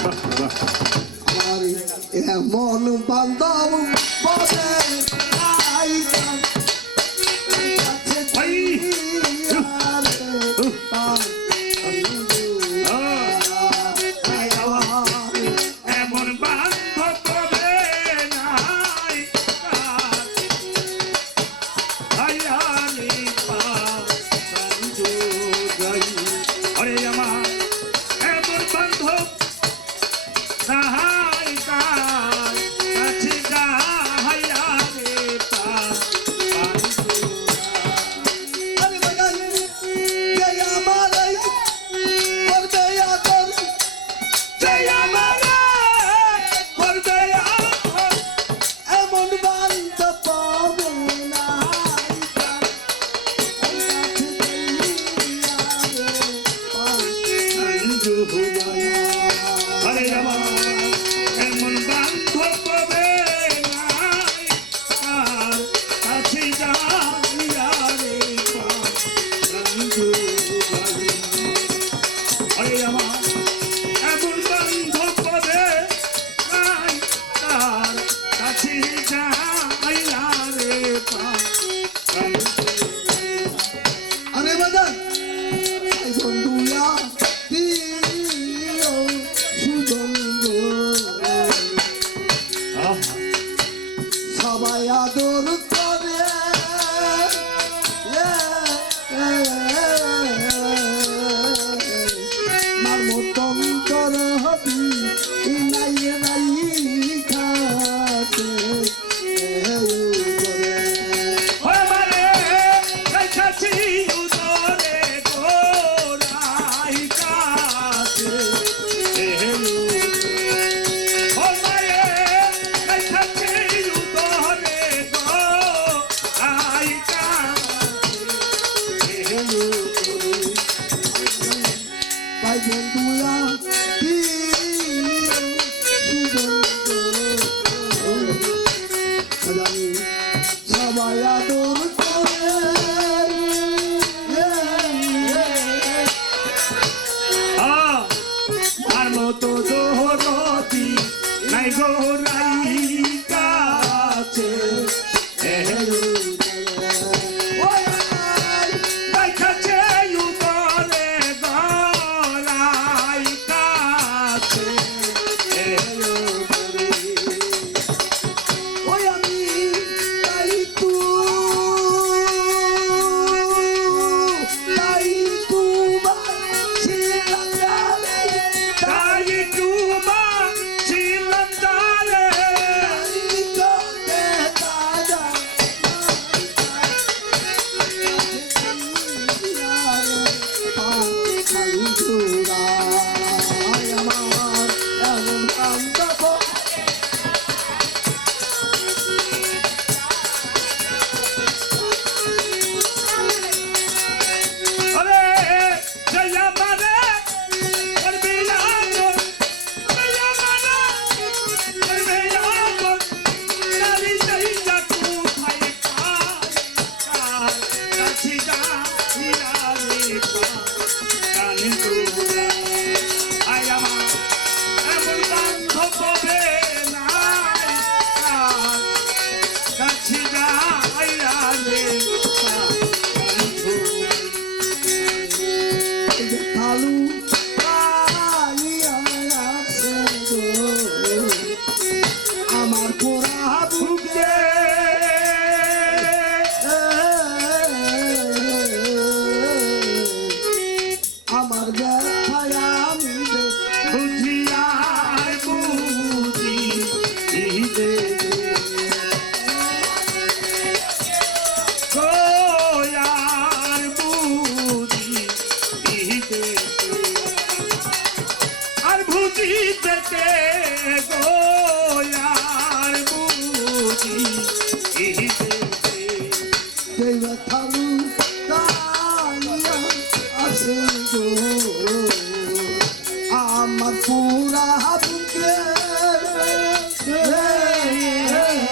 আমার এমন বান্ধব বলে Ooh. I go